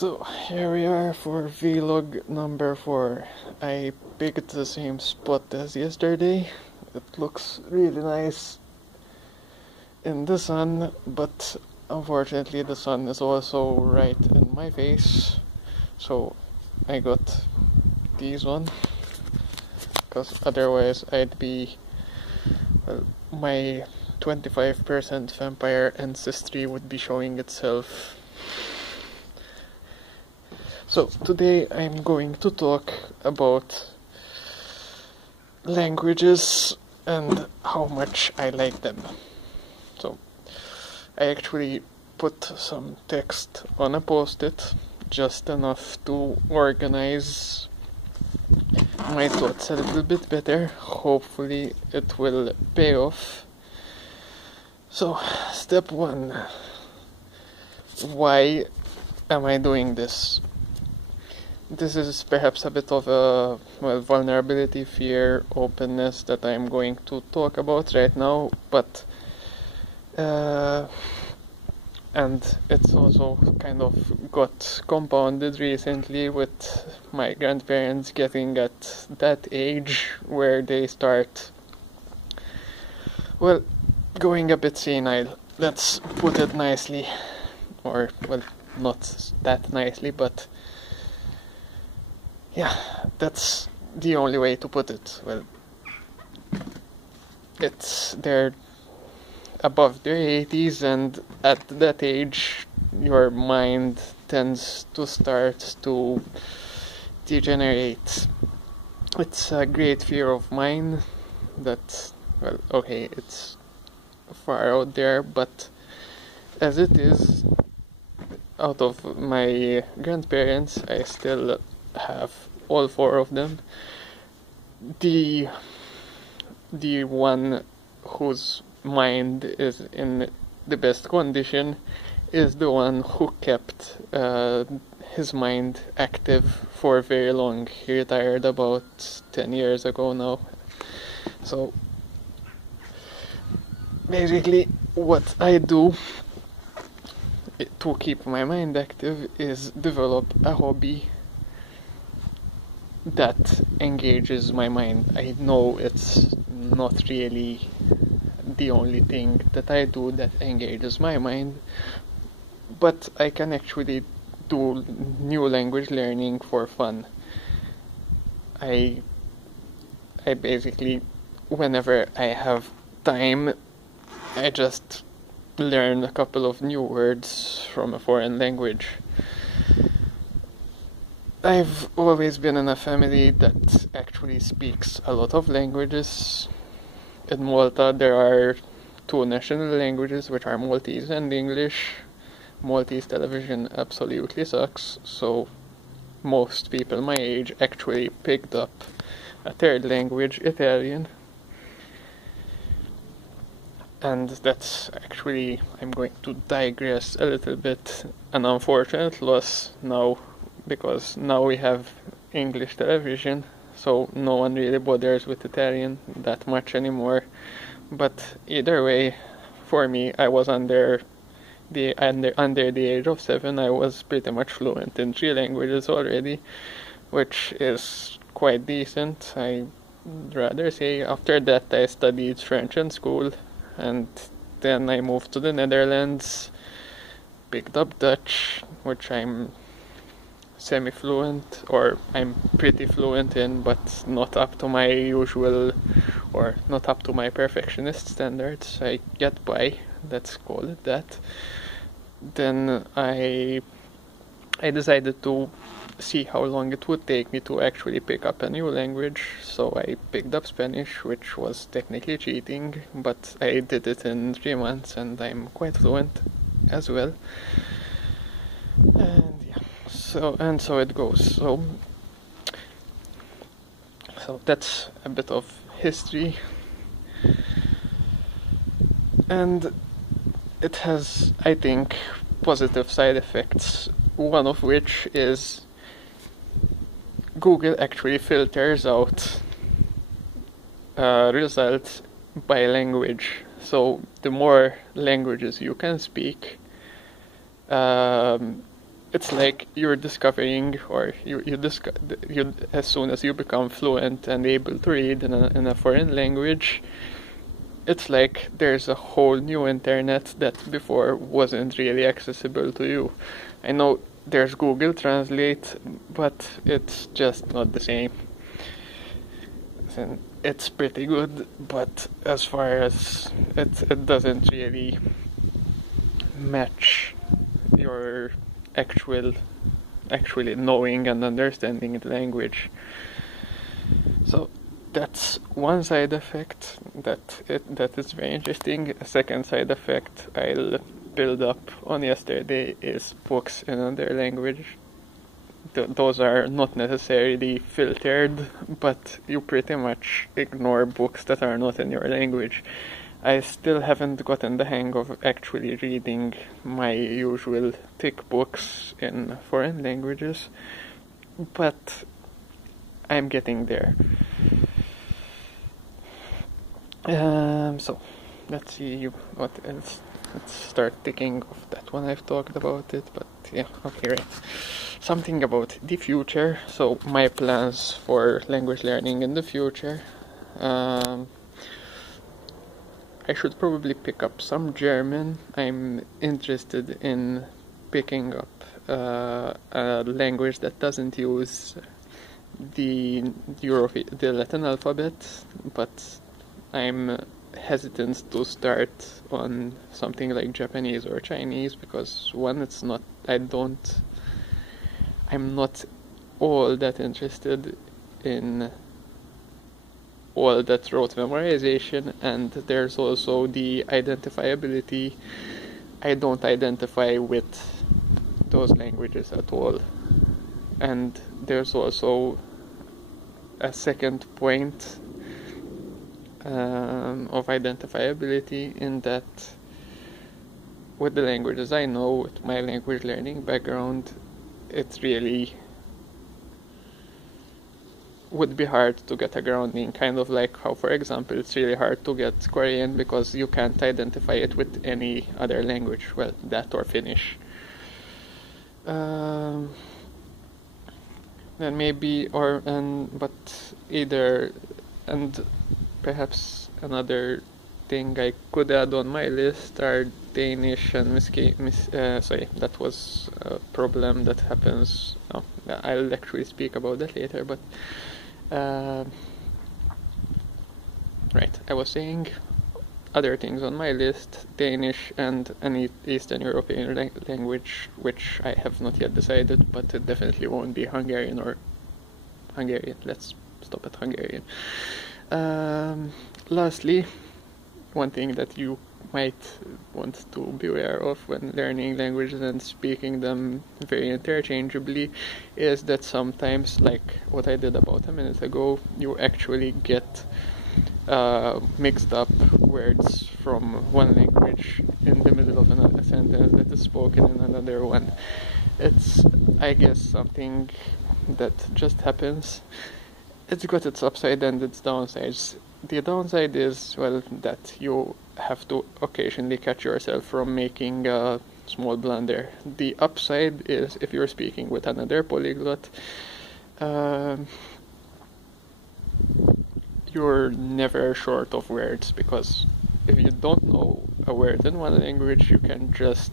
So here we are for vlog number 4. I picked the same spot as yesterday. It looks really nice in the sun, but unfortunately the sun is also right in my face. So I got these one, because otherwise I'd be, well, my 25% vampire ancestry would be showing itself. So today I'm going to talk about languages and how much I like them. So I actually put some text on a post-it, just enough to organize my thoughts a little bit better. Hopefully it will pay off. So step 1. Why am I doing this? This is perhaps a bit of a vulnerability, fear, openness that I'm going to talk about right now, but and it's also kind of got compounded recently with my grandparents getting at that age where they start, well, going a bit senile. Let's put it nicely, or, well, not that nicely, but yeah, that's the only way to put it. Well, they're above their 80s, and at that age your mind tends to start to degenerate. It's a great fear of mine that, well, okay, it's far out there, but as it is, out of my grandparents, I still have all 4 of them. The one whose mind is in the best condition is the one who kept his mind active for very long. He retired about 10 years ago now. So basically what I do to keep my mind active is develop a hobby that engages my mind. I know it's not really the only thing that I do that engages my mind, but I can actually do new language learning for fun. I basically, whenever I have time, I just learn a couple of new words from a foreign language. I've always been in a family that actually speaks a lot of languages. In Malta there are 2 national languages, which are Maltese and English. Maltese television absolutely sucks, so most people my age actually picked up a 3rd language, Italian. And that's actually, I'm going to digress a little bit, an unfortunate loss now, because now we have English television, so no one really bothers with Italian that much anymore. But either way, for me, I was under the age of 7, I was pretty much fluent in 3 languages already, which is quite decent. I'd rather say after that I studied French in school, and then I moved to the Netherlands, picked up Dutch, which I'm semi-fluent, or I'm pretty fluent in, but not up to my usual, or not up to my perfectionist standards. I get by, let's call it that. Then I decided to see how long it would take me to actually pick up a new language, so I picked up Spanish, which was technically cheating, but I did it in 3 months and I'm quite fluent as well. And yeah, so it goes. So that's a bit of history, and it has, I think, positive side effects, one of which is Google actually filters out results by language. So the more languages you can speak, it's like you're discovering, or you as soon as you become fluent and able to read in a foreign language, it's like there's a whole new internet that before wasn't really accessible to you. I know there's Google Translate, but it's just not the same. And it's pretty good, but as far as it doesn't really match your actually knowing and understanding the language. So that's one side effect that is very interesting. A second side effect I'll build up on yesterday is books in another language. Those are not necessarily filtered, but you pretty much ignore books that are not in your language. I still haven't gotten the hang of actually reading my usual thick books in foreign languages, but I'm getting there. So let's see what else. Let's start thinking of that one. I've talked about it, but yeah, okay, right. Something about the future. So my plans for language learning in the future. I should probably pick up some German. I'm interested in picking up a language that doesn't use the Latin alphabet, but I'm hesitant to start on something like Japanese or Chinese because one, I'm not all that interested in all that rote memorization, and there's also the identifiability. I don't identify with those languages at all. And there's also a second point of identifiability in that with the languages I know, with my language learning background, it really would be hard to get a grounding, kind of like how, for example, it's really hard to get Korean because you can't identify it with any other language, well, that or Finnish. Then maybe, but either, and perhaps another thing I could add on my list are Danish and sorry, that was a problem that happens. Oh, I'll actually speak about that later, but right, I was saying other things on my list, Danish and any Eastern European language, which I have not yet decided, but it definitely won't be Hungarian or Hungarian. Let's stop at Hungarian. Lastly, one thing that you might want to be aware of when learning languages and speaking them very interchangeably is that sometimes, like what I did about a minute ago, you actually get mixed up words from one language in the middle of a sentence that is spoken in another one. It's, I guess, something that just happens. It's got its upside and its downsides. The downside is, well, that you have to occasionally catch yourself from making a small blunder. The upside is if you're speaking with another polyglot, you're never short of words, because if you don't know a word in one language, you can just